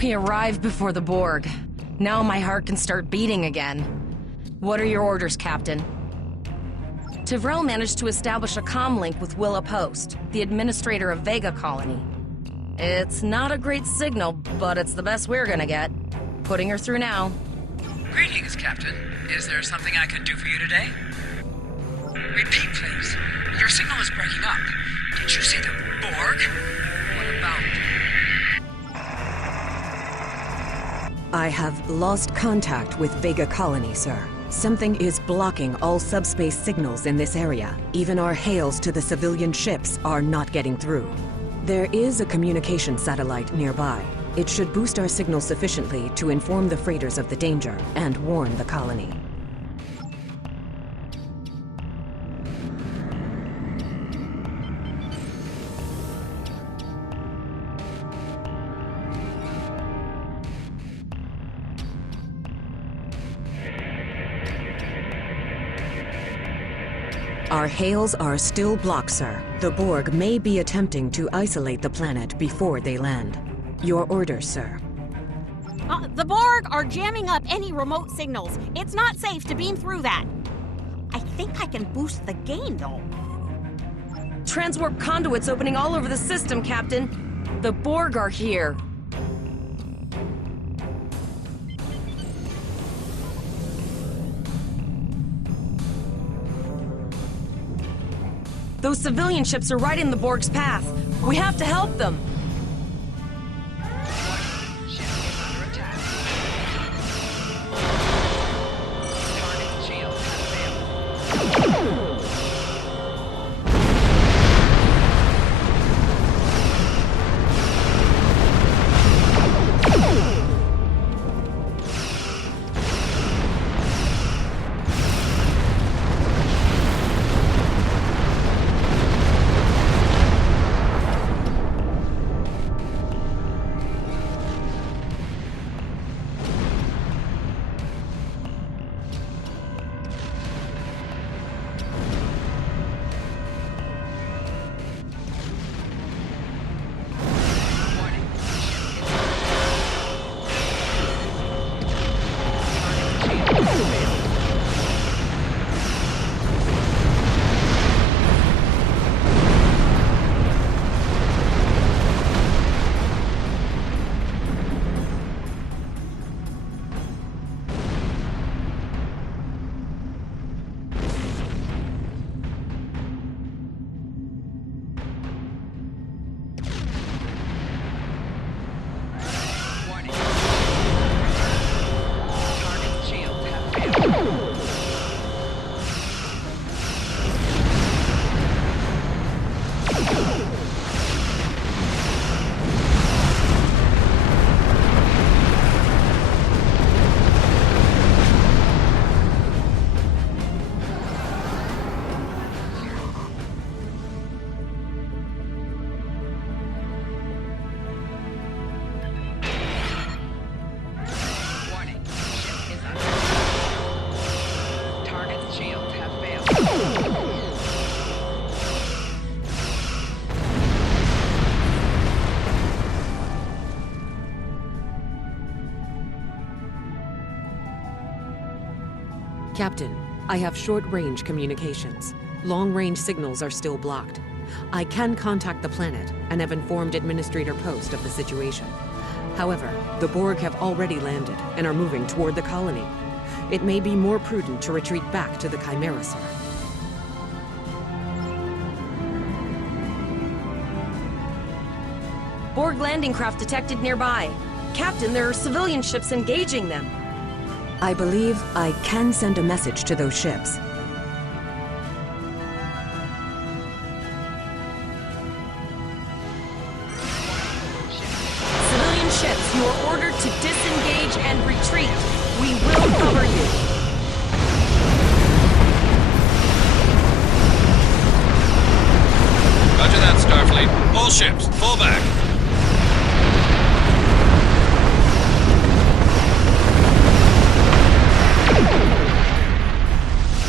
We arrived before the Borg. Now my heart can start beating again. What are your orders, Captain? Tivrel managed to establish a comm link with Willa Post, the administrator of Vega Colony. It's not a great signal, but it's the best we're gonna get. Putting her through now. Greetings, Captain. Is there something I can do for you today? Repeat, please. Your signal is breaking up. Did you say the Borg? What about? I have lost contact with Vega Colony, sir. Something is blocking all subspace signals in this area. Even our hails to the civilian ships are not getting through. There is a communication satellite nearby. It should boost our signal sufficiently to inform the freighters of the danger and warn the colony. Our hails are still blocked, sir. The Borg may be attempting to isolate the planet before they land. Your orders, sir. The Borg are jamming up any remote signals. It's not safe to beam through that. I think I can boost the gain, though. Transwarp conduits opening all over the system, Captain. The Borg are here. Those civilian ships are right in the Borg's path. We have to help them. Ship is under attack. Target shield has failed. Captain, I have short-range communications. Long-range signals are still blocked. I can contact the planet and have informed Administrator Post of the situation. However, the Borg have already landed and are moving toward the colony. It may be more prudent to retreat back to the Chimera, sir. Borg landing craft detected nearby. Captain, there are civilian ships engaging them. I believe I can send a message to those ships. Civilian ships, you are ordered to disengage and retreat. We will cover you. Roger that, Starfleet. All ships, fall back.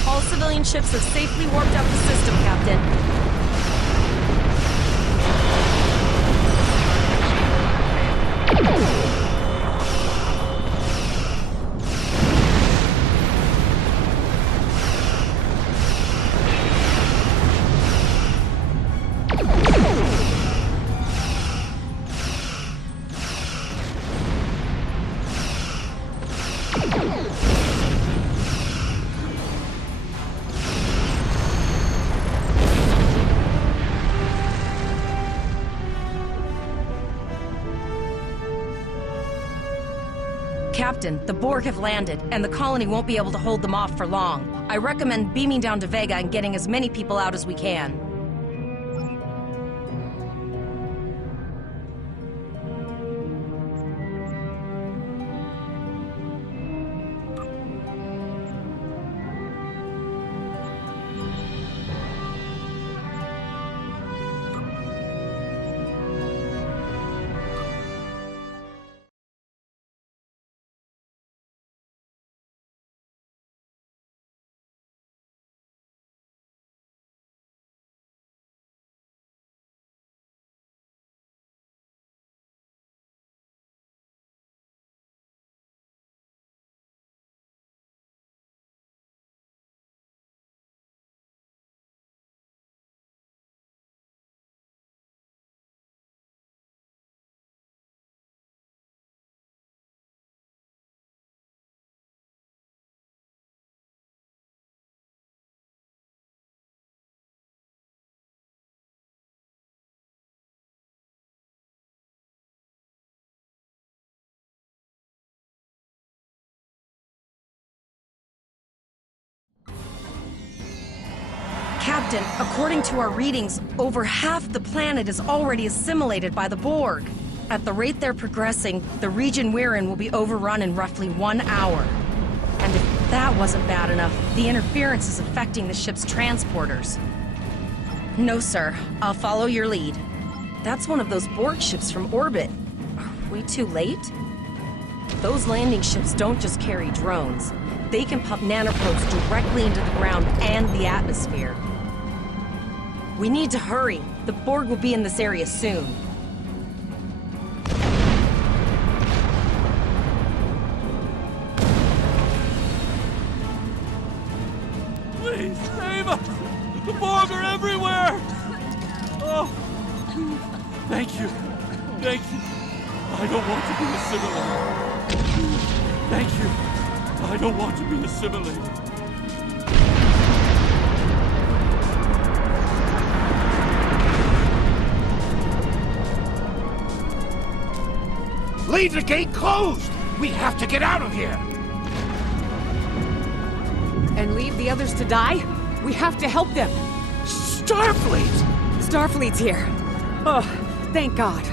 All civilian ships have safely warped out the system, Captain. Captain. The Borg have landed, and the colony won't be able to hold them off for long. I recommend beaming down to Vega and getting as many people out as we can. Captain, according to our readings, over half the planet is already assimilated by the Borg. At the rate they're progressing, the region we're in will be overrun in roughly 1 hour. And if that wasn't bad enough, the interference is affecting the ship's transporters. No, sir. I'll follow your lead. That's one of those Borg ships from orbit. Are we too late? Those landing ships don't just carry drones. They can pump nanoprobes directly into the ground and the atmosphere. We need to hurry. The Borg will be in this area soon. Please, save us! The Borg are everywhere! Oh, thank you. Thank you. I don't want to be assimilated. Thank you. I don't want to be assimilated. Leave the gate closed! We have to get out of here! And leave the others to die? We have to help them! Starfleet! Starfleet's here. Oh, thank God.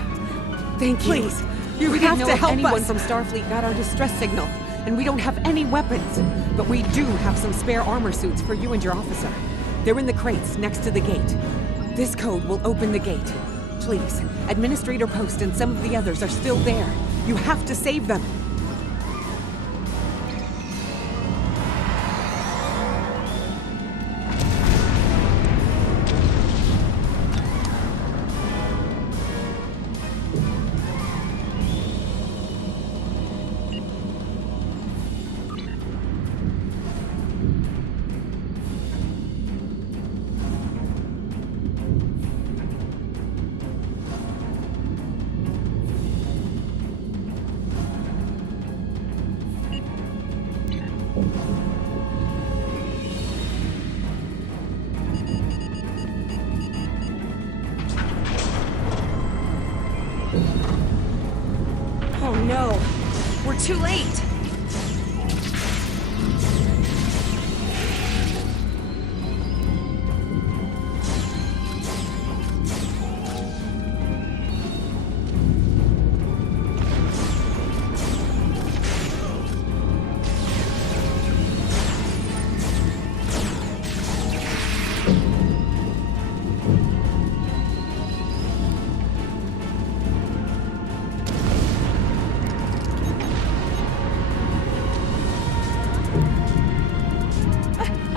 Thank you. Please, you We have didn't know to if help anyone us. from Starfleet got our distress signal, and we don't have any weapons. But we do have some spare armor suits for you and your officer. They're in the crates next to the gate. This code will open the gate. Please, Administrator Post and some of the others are still there. You have to save them. Oh no! We're too late!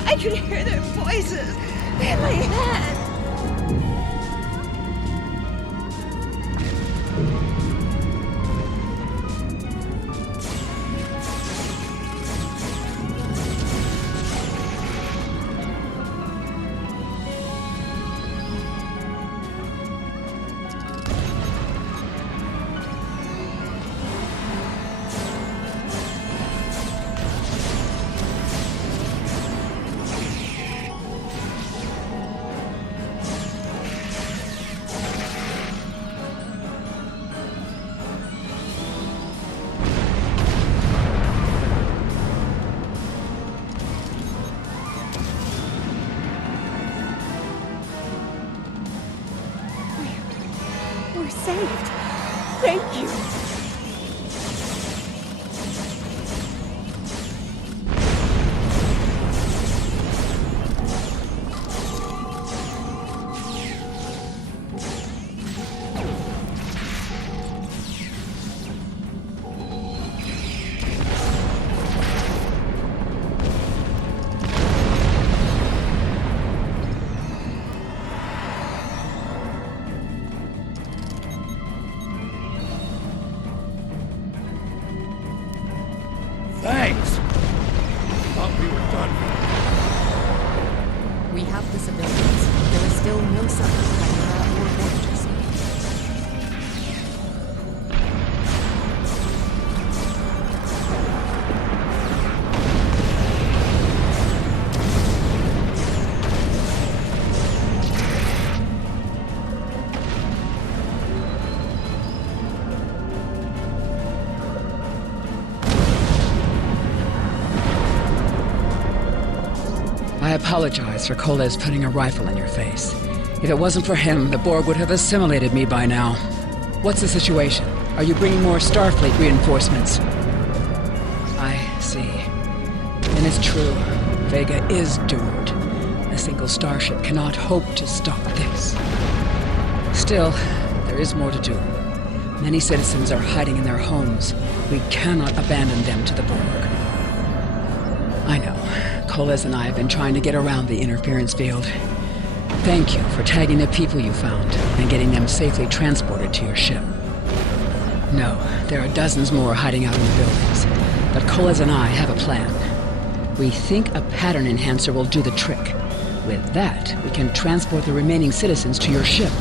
I can hear their voices in my head. We're saved. Thank you. Thanks! Thought we were done. We have the civilians. There is still no sign of Chimera or Borg. I apologize for Coles putting a rifle in your face. If it wasn't for him, the Borg would have assimilated me by now. What's the situation? Are you bringing more Starfleet reinforcements? I see. And it's true. Vega is doomed. A single starship cannot hope to stop this. Still, there is more to do. Many citizens are hiding in their homes. We cannot abandon them to the Borg. I know. Coles and I have been trying to get around the interference field. Thank you for tagging the people you found and getting them safely transported to your ship. No, there are dozens more hiding out in the buildings, but Coles and I have a plan. We think a pattern enhancer will do the trick. With that, we can transport the remaining citizens to your ship.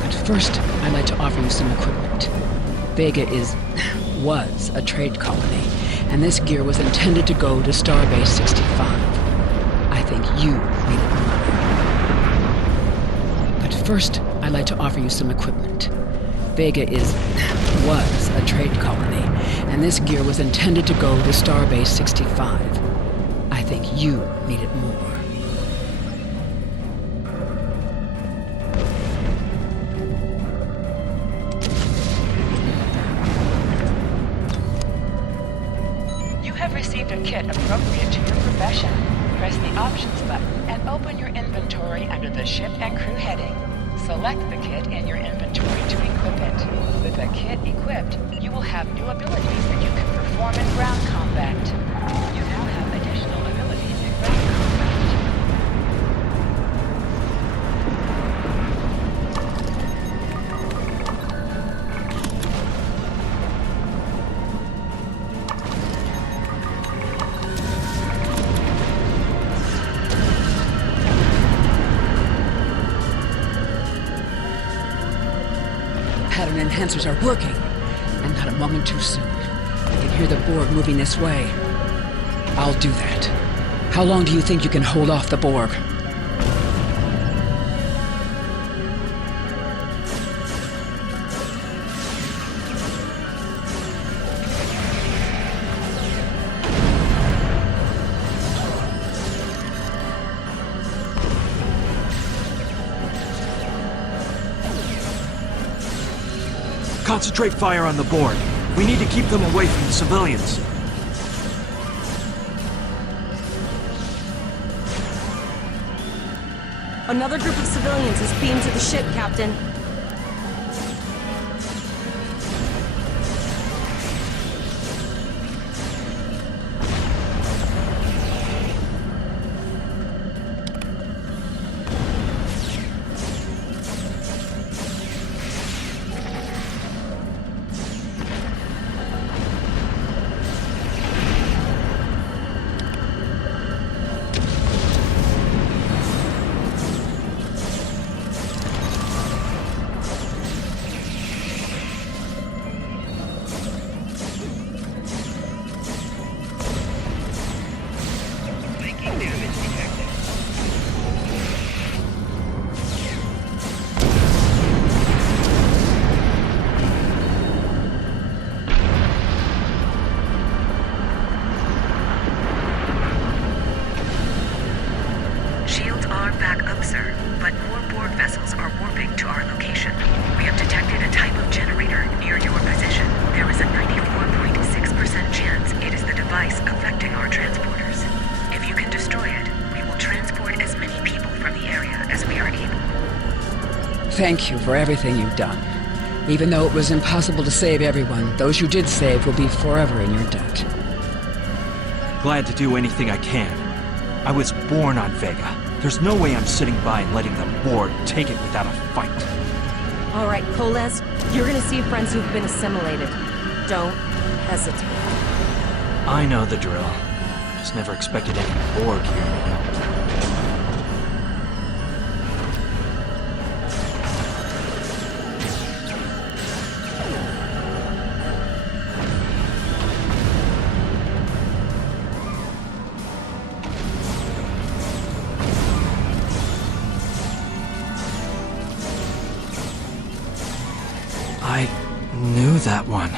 But first, I'd like to offer you some equipment. Vega was a trade colony, and this gear was intended to go to Starbase 65. I think you need it more. But first, I'd like to offer you some equipment. Vega was a trade colony, and this gear was intended to go to Starbase 65. I think you need it more. Received a kit appropriate to your profession. Press the Options button and open your inventory under the Ship and Crew heading. Select the kit in your inventory to equip it. With the kit equipped, you will have new abilities that you can perform in ground combat. You now have additional abilities in ground combat. Pattern enhancers are working, and not a moment too soon. I can hear the Borg moving this way. I'll do that. How long do you think you can hold off the Borg? Concentrate fire on the Borg. We need to keep them away from the civilians. Another group of civilians is beamed to the ship, Captain. thank you for everything you've done. Even though it was impossible to save everyone, those you did save will be forever in your debt. Glad to do anything I can. I was born on Vega. There's no way I'm sitting by and letting the Borg take it without a fight. All right, Koles, you're gonna see friends who've been assimilated. Don't hesitate. I know the drill. Just never expected any Borg here, you know. I knew that one.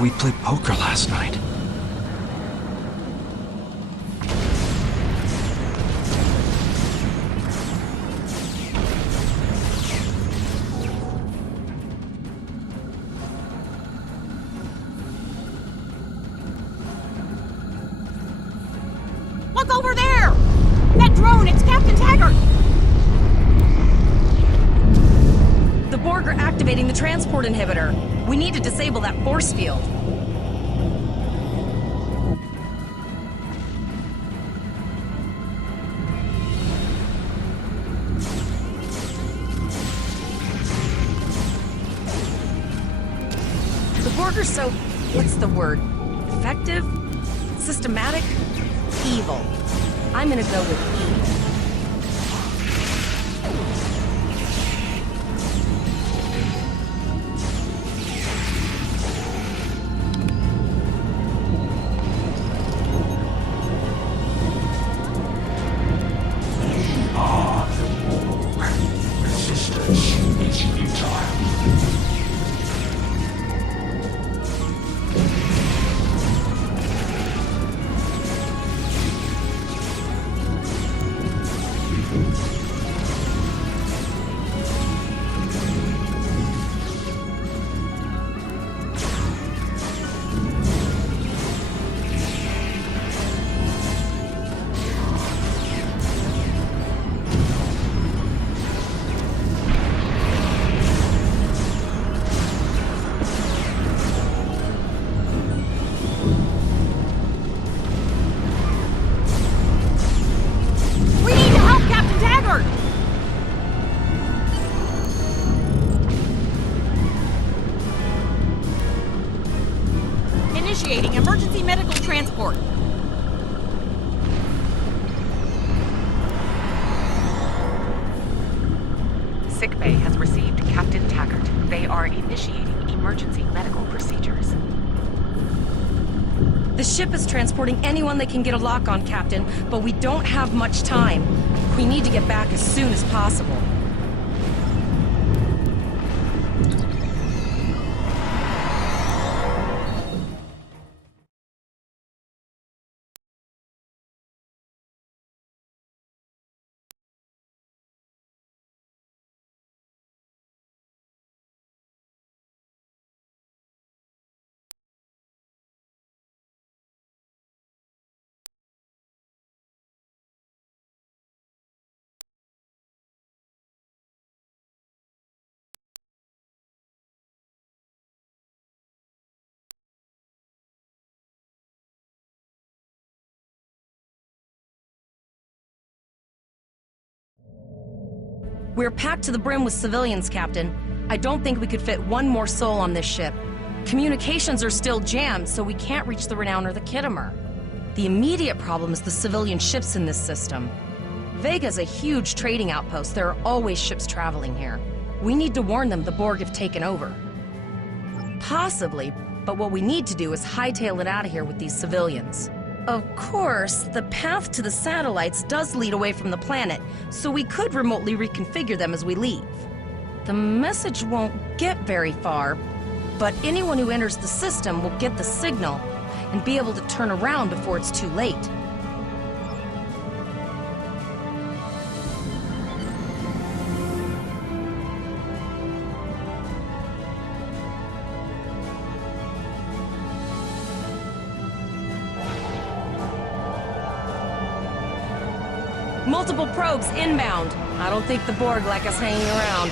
We played poker last night. Look over there! That drone, it's Captain Taggart! The Borg are activating the transport inhibitor. We need to disable that force field. The Borg are so... what's the word? Effective? Systematic? Evil. I'm gonna go with evil. Initiating emergency medical transport. Sickbay has received Captain Taggart. They are initiating emergency medical procedures. The ship is transporting anyone they can get a lock on, Captain, but we don't have much time. We need to get back as soon as possible. We're packed to the brim with civilians, Captain. I don't think we could fit one more soul on this ship. Communications are still jammed, so we can't reach the Renown or the Kittimer. The immediate problem is the civilian ships in this system. Vega's a huge trading outpost. There are always ships traveling here. We need to warn them the Borg have taken over. Possibly, but what we need to do is hightail it out of here with these civilians. Of course, the path to the satellites does lead away from the planet, so we could remotely reconfigure them as we leave. The message won't get very far, but anyone who enters the system will get the signal and be able to turn around before it's too late. Multiple probes inbound. I don't think the Borg like us hanging around.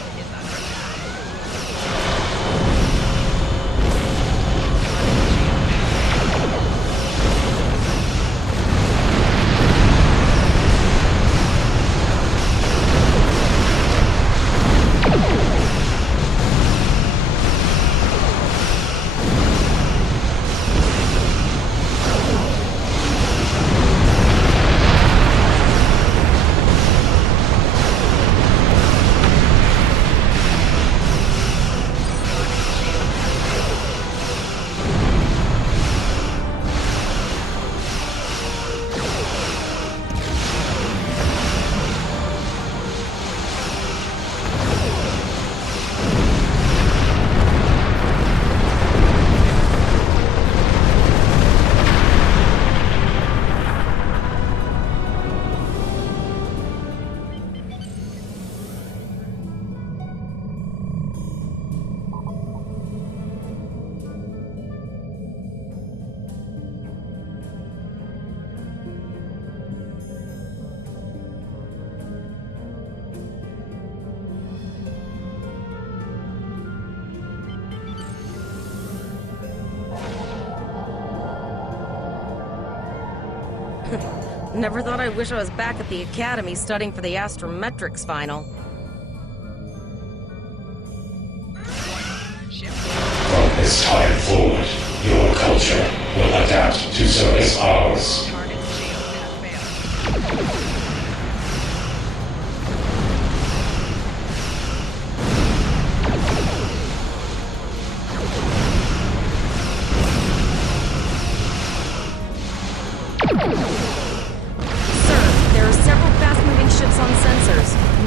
Never thought I'd wish I was back at the academy studying for the astrometrics final. From this time forward, your culture will adapt to service ours.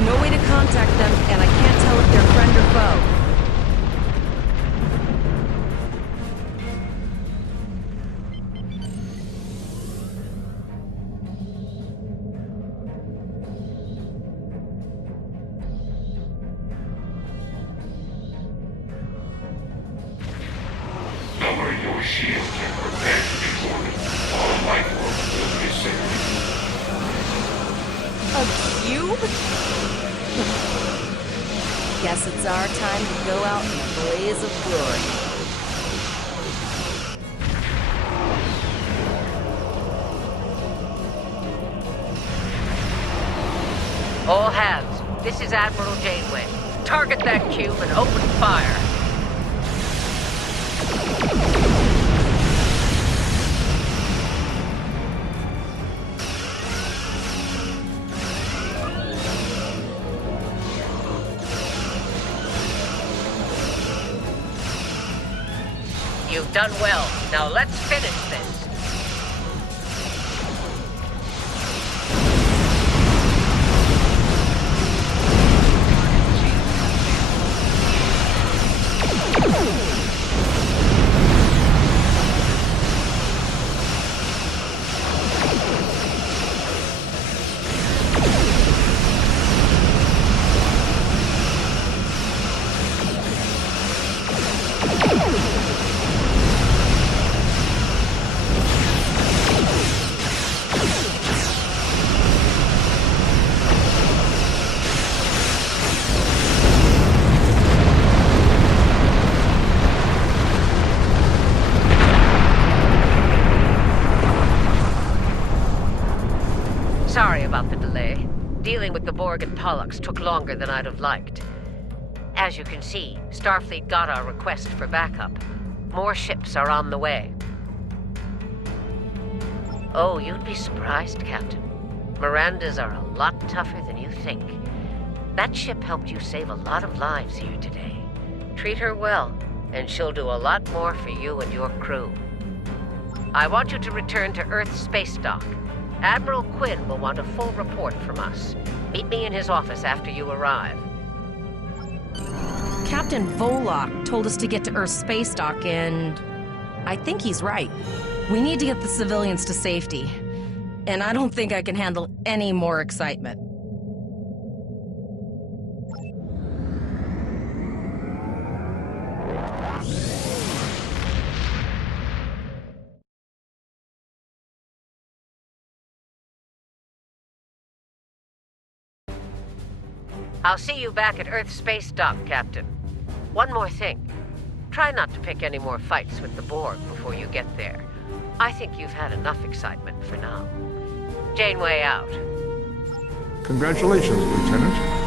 No way to contact them, and I can't tell if they're friend or foe. Lower your shield and prepare to be boarded. All life forms will be saved. A cube? Guess it's our time to go out in a blaze of glory. All hands, this is Admiral Janeway. Target that cube and open fire. You've done well. Now let's finish this. Sorry about the delay. Dealing with the Borg and Pollux took longer than I'd have liked. As you can see, Starfleet got our request for backup. More ships are on the way. Oh, you'd be surprised, Captain. Mirandas are a lot tougher than you think. That ship helped you save a lot of lives here today. Treat her well, and she'll do a lot more for you and your crew. I want you to return to Earth space dock. Admiral Quinn will want a full report from us. Meet me in his office after you arrive. Captain Volok told us to get to Earth space dock, and I think he's right. We need to get the civilians to safety. And I don't think I can handle any more excitement. I'll see you back at Earth space dock, Captain. One more thing. Try not to pick any more fights with the Borg before you get there. I think you've had enough excitement for now. Janeway out. Congratulations, Lieutenant.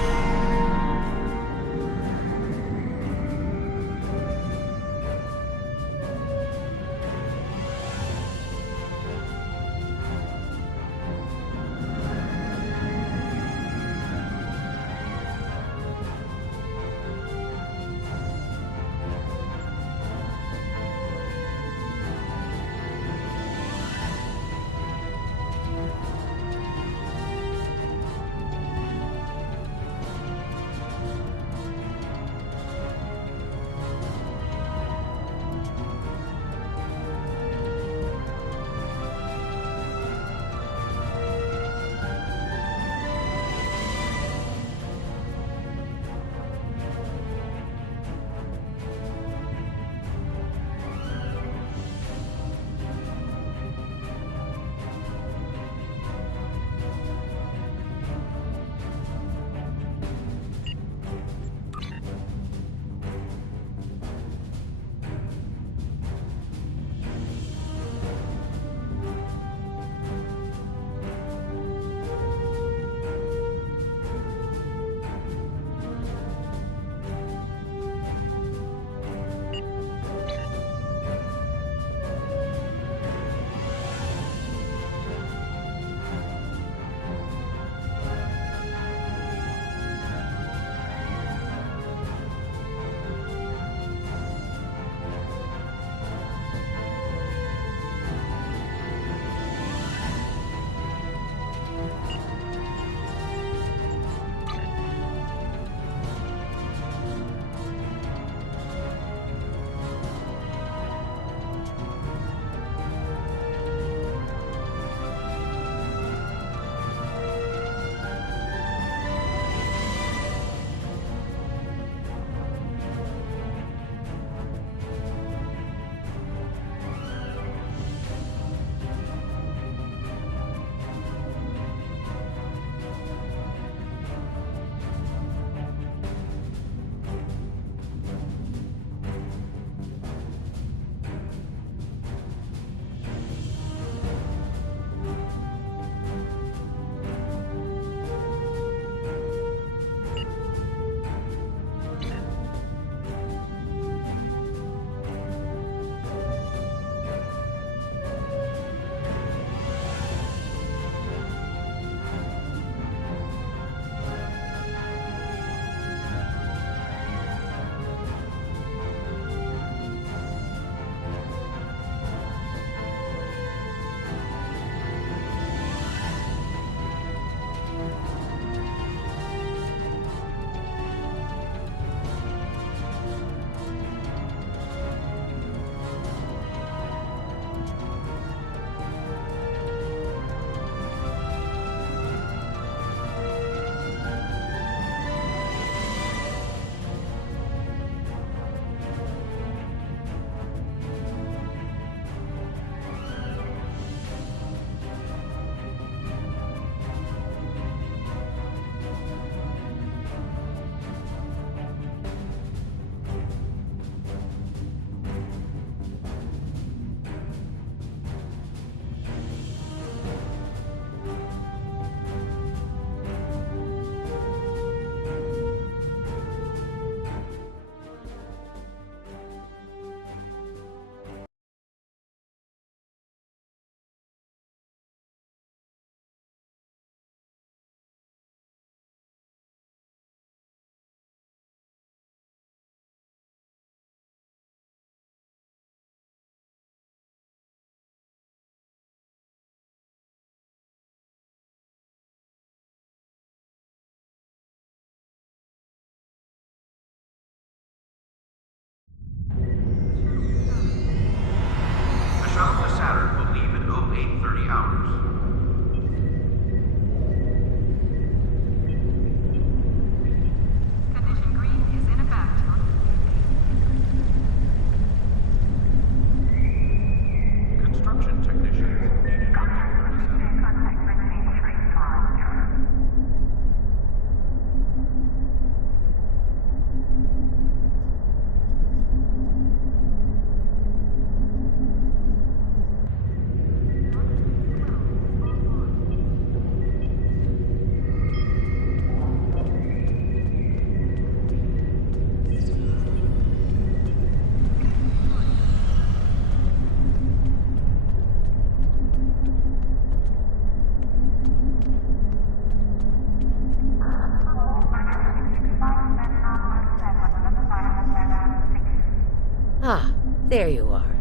There you are.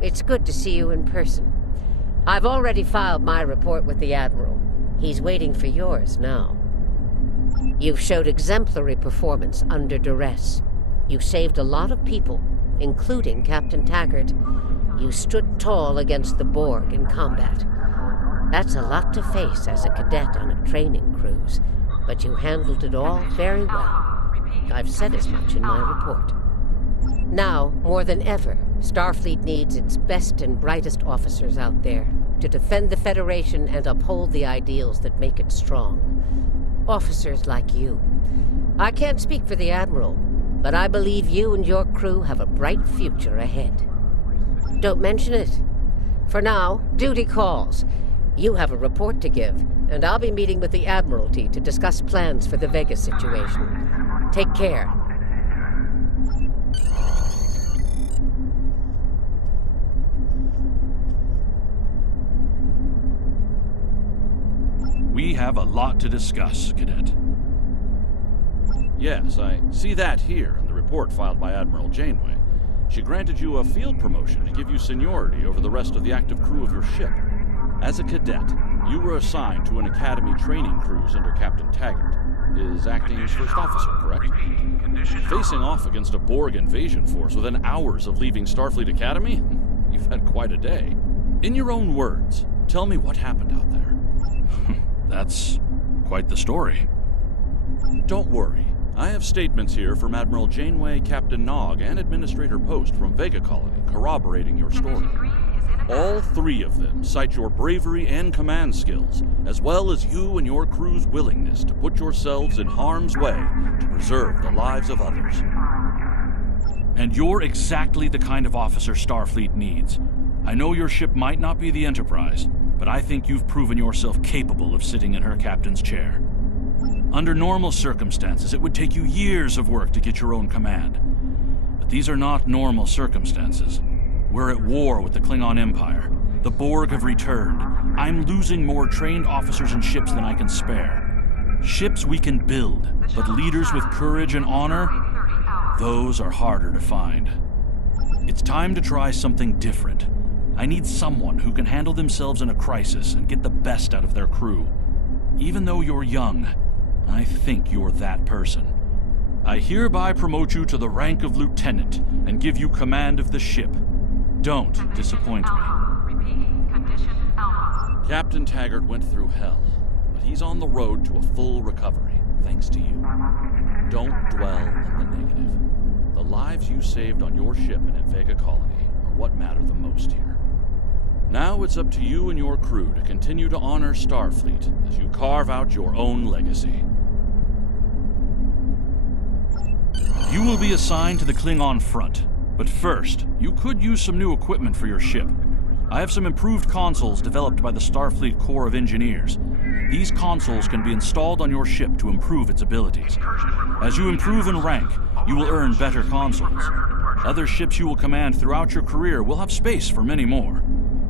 It's good to see you in person. I've already filed my report with the Admiral. He's waiting for yours now. You've showed exemplary performance under duress. You saved a lot of people, including Captain Taggart. You stood tall against the Borg in combat. That's a lot to face as a cadet on a training cruise, but you handled it all very well. I've said as much in my report. Now, more than ever, Starfleet needs its best and brightest officers out there to defend the Federation and uphold the ideals that make it strong. Officers like you. I can't speak for the Admiral, but I believe you and your crew have a bright future ahead. Don't mention it. For now, duty calls. You have a report to give, and I'll be meeting with the Admiralty to discuss plans for the Vega situation. Take care. We have a lot to discuss, Cadet. Yes, I see that here in the report filed by Admiral Janeway. She granted you a field promotion to give you seniority over the rest of the active crew of your ship. As a cadet, you were assigned to an Academy training cruise under Captain Taggart, his acting first officer, correct? Facing off against a Borg invasion force within hours of leaving Starfleet Academy? You've had quite a day. In your own words, tell me what happened out there. That's quite the story. Don't worry. I have statements here from Admiral Janeway, Captain Nog, and Administrator Post from Vega Colony corroborating your story. All three of them cite your bravery and command skills, as well as you and your crew's willingness to put yourselves in harm's way to preserve the lives of others. And you're exactly the kind of officer Starfleet needs. I know your ship might not be the Enterprise, but I think you've proven yourself capable of sitting in her captain's chair. Under normal circumstances, it would take you years of work to get your own command. But these are not normal circumstances. We're at war with the Klingon Empire. The Borg have returned. I'm losing more trained officers and ships than I can spare. Ships we can build, but leaders with courage and honor, those are harder to find. It's time to try something different. I need someone who can handle themselves in a crisis and get the best out of their crew. Even though you're young, I think you're that person. I hereby promote you to the rank of lieutenant and give you command of the ship. Don't disappoint me. Captain Taggart went through hell, but he's on the road to a full recovery, thanks to you. Don't dwell on the negative. The lives you saved on your ship and at Vega Colony are what matter the most here. Now it's up to you and your crew to continue to honor Starfleet as you carve out your own legacy. You will be assigned to the Klingon front, but first, you could use some new equipment for your ship. I have some improved consoles developed by the Starfleet Corps of Engineers. These consoles can be installed on your ship to improve its abilities. As you improve in rank, you will earn better consoles. Other ships you will command throughout your career will have space for many more.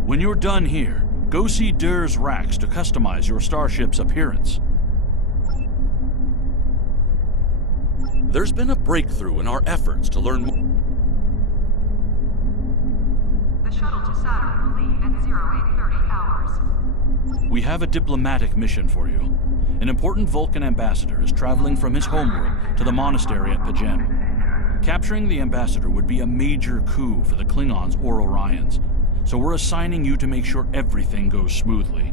When you're done here, go see Dur's racks to customize your starship's appearance. There's been a breakthrough in our efforts to learn more. The shuttle to Saturn will leave at 0830 hours. We have a diplomatic mission for you. An important Vulcan ambassador is traveling from his homeworld to the monastery at Pajem. Capturing the ambassador would be a major coup for the Klingons or Orions. So we're assigning you to make sure everything goes smoothly.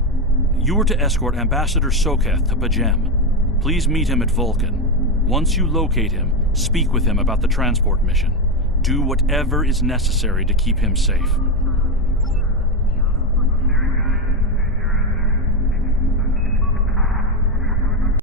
You are to escort Ambassador Soketh to Pajem. Please meet him at Vulcan. Once you locate him, speak with him about the transport mission. Do whatever is necessary to keep him safe.